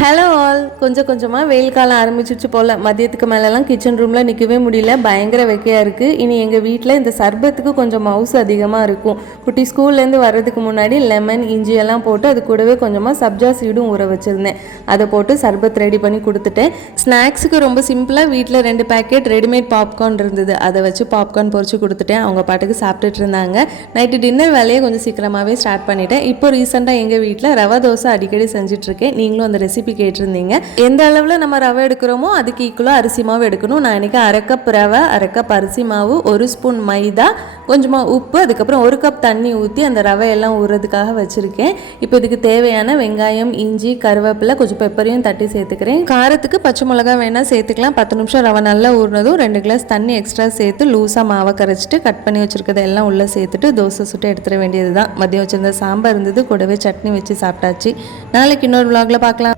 Hello all, கொஞ்சம் கொஞ்சமாக வெயில் காலம் ஆரம்பிச்சிச்சு போல். மதியத்துக்கு மேலெலாம் கிச்சன் ரூமில் நிற்கவே முடியல, பயங்கர வெக்கையாக இருக்குது. இனி எங்கள் வீட்டில் இந்த சர்பத்துக்கு கொஞ்சம் மவுஸ் அதிகமாக இருக்கும். குட்டி ஸ்கூல்லேருந்து வர்றதுக்கு முன்னாடி லெமன் இஞ்சியெல்லாம் போட்டு அது கூடவே கொஞ்சமாக சப்ஜா சீடும் ஊற வச்சுருந்தேன். அதை போட்டு சர்பத் ரெடி பண்ணி கொடுத்துட்டேன். ஸ்நாக்ஸுக்கு ரொம்ப சிம்பிளாக வீட்டில் 2 பேக்கெட் ரெடிமேட் பாப்கார்ன் இருந்தது, அதை வச்சு பாப்கார்ன் பொறிச்சு கொடுத்துட்டேன். அவங்க பாட்டுக்கு சாப்பிட்டுட்டு இருந்தாங்க. நைட்டு டின்னர் வேலையை கொஞ்சம் சீக்கிரமாகவே ஸ்டார்ட் பண்ணிட்டேன். இப்போ ரீசெண்டாக எங்கள் வீட்டில் ரவா தோசை அடிக்கடி செஞ்சிட்ருக்கேன். நீங்களும் அந்த ரெசிபி கேட்டிருந்தீங்க. எந்த அளவில் நம்ம ரவை எடுக்கிறோமோ அதுக்கு ஈக்குவலாக அரிசி மாவு எடுக்கணும். நான் இன்றைக்கி 1/2 கப் ரவை, 1/2 கப் அரிசி மாவு, 1 ஸ்பூன் மைதா, கொஞ்சமாக உப்பு, அதுக்கப்புறம் 1 கப் தண்ணி ஊற்றி அந்த ரவையெல்லாம் ஊறுறதுக்காக வச்சுருக்கேன். இப்போ இதுக்கு தேவையான வெங்காயம், இஞ்சி, கருவேப்பிலை, கொஞ்சம் பெப்பரையும் தட்டி சேர்த்துக்கிறேன். காரத்துக்கு பச்சை மிளகா வேணால் சேர்த்துக்கலாம். 10 நிமிஷம் ரவை நல்லா ஊறினதும் 2 கிளாஸ் தண்ணி எக்ஸ்ட்ரா சேர்த்து லூஸாக மாவை கரைச்சிட்டு கட் பண்ணி வச்சுருக்கதை எல்லாம் உள்ளே சேர்த்துட்டு தோசை சுட்டு எடுத்துட வேண்டியது தான். மதியம் வச்சுருந்த சாம்பார் இருந்தது, கூடவே சட்னி வச்சு சாப்பிட்டாச்சு. நாளைக்கு இன்னொரு vlogல பார்க்கலாம்.